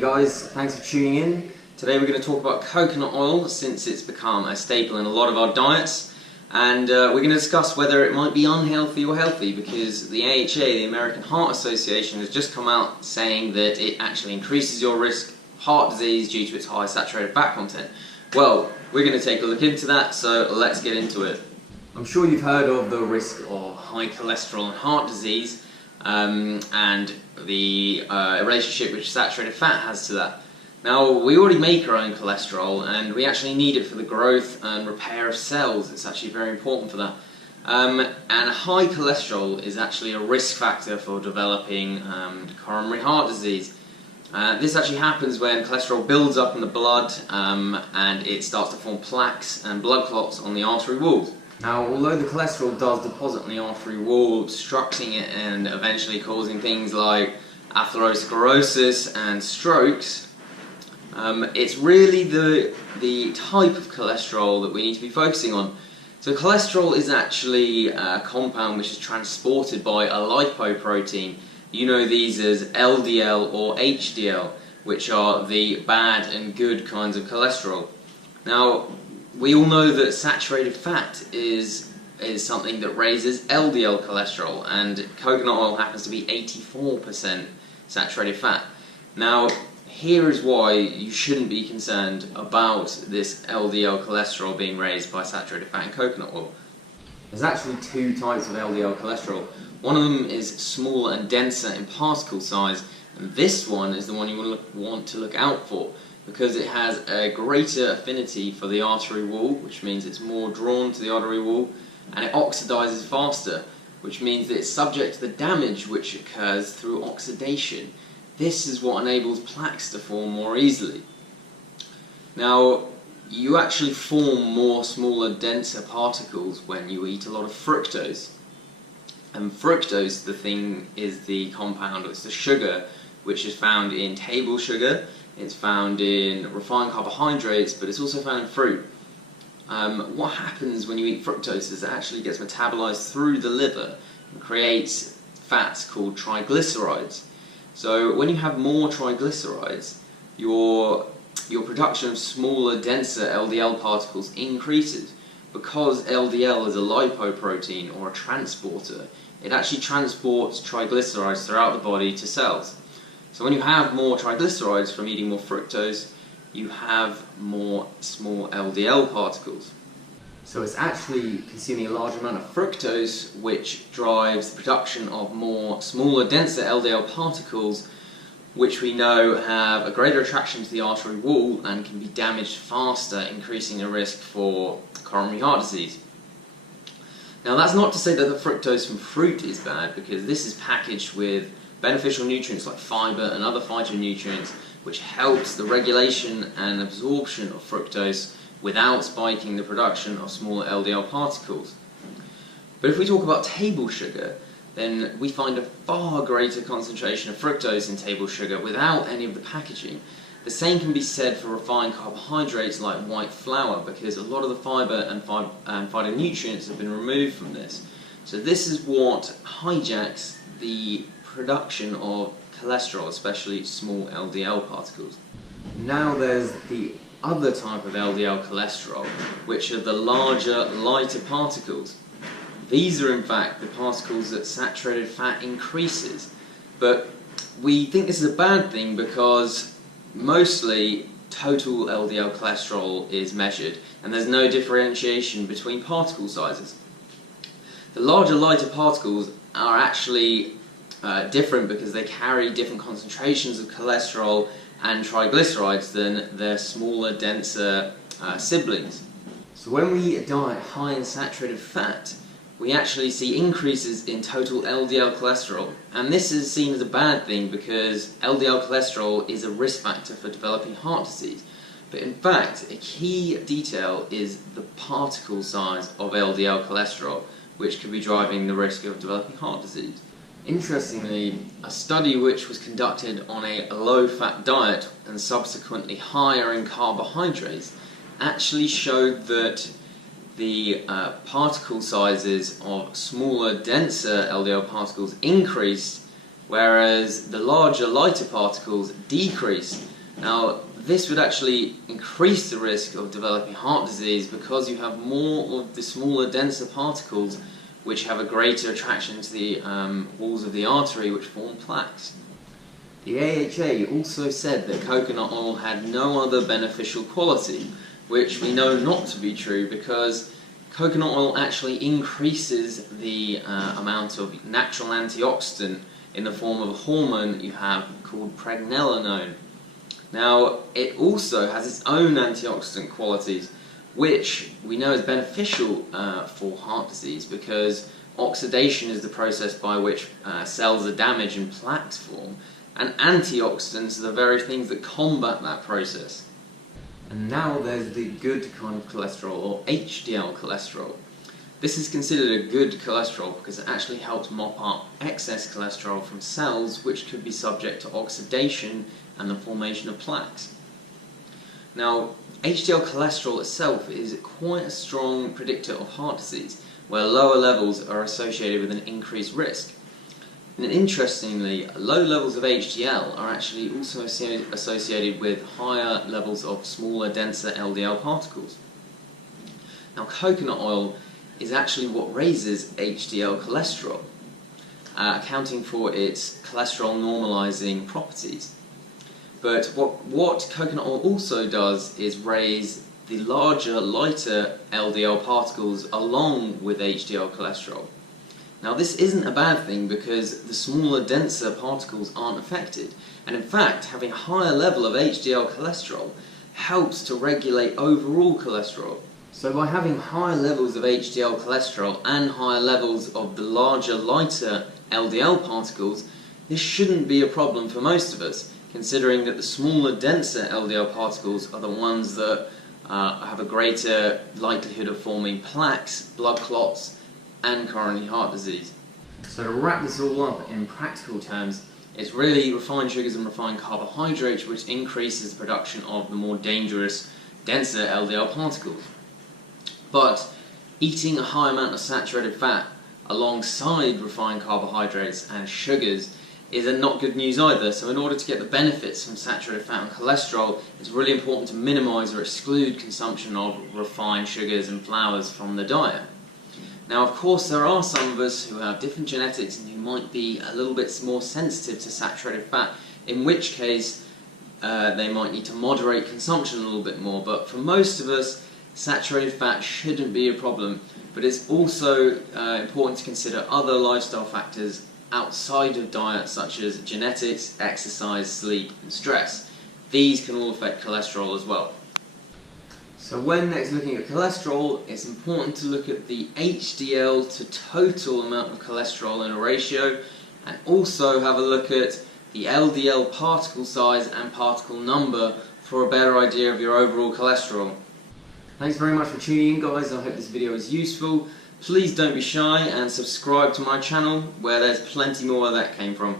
guys, thanks for tuning in. Today we're going to talk about coconut oil since it's become a staple in a lot of our diets, and we're going to discuss whether it might be unhealthy or healthy, because the AHA, the American Heart Association, has just come out saying that it actually increases your risk of heart disease due to its high saturated fat content. Well, we're going to take a look into that, so let's get into it. I'm sure you've heard of the risk of high cholesterol and heart disease, and the relationship which saturated fat has to that. Now, we already make our own cholesterol, and we actually need it for the growth and repair of cells. It's actually very important for that. And high cholesterol is actually a risk factor for developing coronary heart disease. This actually happens when cholesterol builds up in the blood and it starts to form plaques and blood clots on the artery walls. Now, although the cholesterol does deposit on the artery wall, obstructing it and eventually causing things like atherosclerosis and strokes, it's really the type of cholesterol that we need to be focusing on. So cholesterol is actually a compound which is transported by a lipoprotein. You know these as LDL or HDL, which are the bad and good kinds of cholesterol. Now, we all know that saturated fat is something that raises LDL cholesterol, and coconut oil happens to be 84% saturated fat. Now, here is why you shouldn't be concerned about this LDL cholesterol being raised by saturated fat in coconut oil. There's actually two types of LDL cholesterol. One of them is smaller and denser in particle size, and this one is the one you want to look out for, because it has a greater affinity for the artery wall, which means it's more drawn to the artery wall, and it oxidizes faster, which means that it's subject to the damage which occurs through oxidation. This is what enables plaques to form more easily. Now, you actually form more smaller, denser particles when you eat a lot of fructose. And fructose, the thing, is the compound, it's the sugar, which is found in table sugar. It's found in refined carbohydrates, but it's also found in fruit. What happens when you eat fructose is it actually gets metabolized through the liver and creates fats called triglycerides. So when you have more triglycerides, your production of smaller, denser LDL particles increases. Because LDL is a lipoprotein or a transporter, it actually transports triglycerides throughout the body to cells. So when you have more triglycerides from eating more fructose, you have more small LDL particles. So it's actually consuming a large amount of fructose which drives the production of more smaller, denser LDL particles, which we know have a greater attraction to the artery wall and can be damaged faster, increasing the risk for coronary heart disease. Now, that's not to say that the fructose from fruit is bad, because this is packaged with beneficial nutrients like fiber and other phytonutrients, which helps the regulation and absorption of fructose without spiking the production of smaller LDL particles. But if we talk about table sugar, then we find a far greater concentration of fructose in table sugar without any of the packaging. The same can be said for refined carbohydrates like white flour, because a lot of the fiber and phytonutrients have been removed from this. So this is what hijacks the production of cholesterol, especially small LDL particles. Now there's the other type of LDL cholesterol, which are the larger, lighter particles. These are in fact the particles that saturated fat increases. But we think this is a bad thing because mostly total LDL cholesterol is measured, and there's no differentiation between particle sizes. The larger, lighter particles are actually different because they carry different concentrations of cholesterol and triglycerides than their smaller, denser siblings. So when we diet high in saturated fat, we actually see increases in total LDL cholesterol, and this is seen as a bad thing because LDL cholesterol is a risk factor for developing heart disease. But in fact, a key detail is the particle size of LDL cholesterol, which could be driving the risk of developing heart disease. Interestingly, a study which was conducted on a low-fat diet and subsequently higher in carbohydrates actually showed that the particle sizes of smaller, denser LDL particles increased, whereas the larger, lighter particles decreased. Now, this would actually increase the risk of developing heart disease because you have more of the smaller, denser particles which have a greater attraction to the walls of the artery, which form plaques. The AHA also said that coconut oil had no other beneficial quality, which we know not to be true because coconut oil actually increases the amount of natural antioxidant in the form of a hormone that you have called pregnenolone. Now, it also has its own antioxidant qualities, which we know is beneficial for heart disease because oxidation is the process by which cells are damaged and plaques form, and antioxidants are the very things that combat that process. And now there's the good kind of cholesterol, or HDL cholesterol. This is considered a good cholesterol because it actually helps mop up excess cholesterol from cells which could be subject to oxidation and the formation of plaques. Now, HDL cholesterol itself is quite a strong predictor of heart disease, where lower levels are associated with an increased risk. And interestingly, low levels of HDL are actually also associated with higher levels of smaller, denser LDL particles. Now, coconut oil is actually what raises HDL cholesterol, accounting for its cholesterol normalizing properties. But what coconut oil also does is raise the larger, lighter LDL particles along with HDL cholesterol. Now, this isn't a bad thing because the smaller, denser particles aren't affected, and in fact, having a higher level of HDL cholesterol helps to regulate overall cholesterol. So by having higher levels of HDL cholesterol and higher levels of the larger, lighter LDL particles, this shouldn't be a problem for most of us, considering that the smaller, denser LDL particles are the ones that have a greater likelihood of forming plaques, blood clots, and coronary heart disease. So to wrap this all up in practical terms, it's really refined sugars and refined carbohydrates which increases the production of the more dangerous, denser LDL particles. But eating a high amount of saturated fat alongside refined carbohydrates and sugars is not good news either. So in order to get the benefits from saturated fat and cholesterol, it's really important to minimize or exclude consumption of refined sugars and flours from the diet. Now, of course, there are some of us who have different genetics and who might be a little bit more sensitive to saturated fat, in which case they might need to moderate consumption a little bit more. But for most of us, saturated fat shouldn't be a problem. But it's also important to consider other lifestyle factors outside of diet, such as genetics, exercise, sleep, and stress. These can all affect cholesterol as well. So when next looking at cholesterol, it's important to look at the HDL to total amount of cholesterol in a ratio, and also have a look at the LDL particle size and particle number for a better idea of your overall cholesterol. Thanks very much for tuning in, guys. I hope this video was useful. Please don't be shy and subscribe to my channel, where there's plenty more where that came from.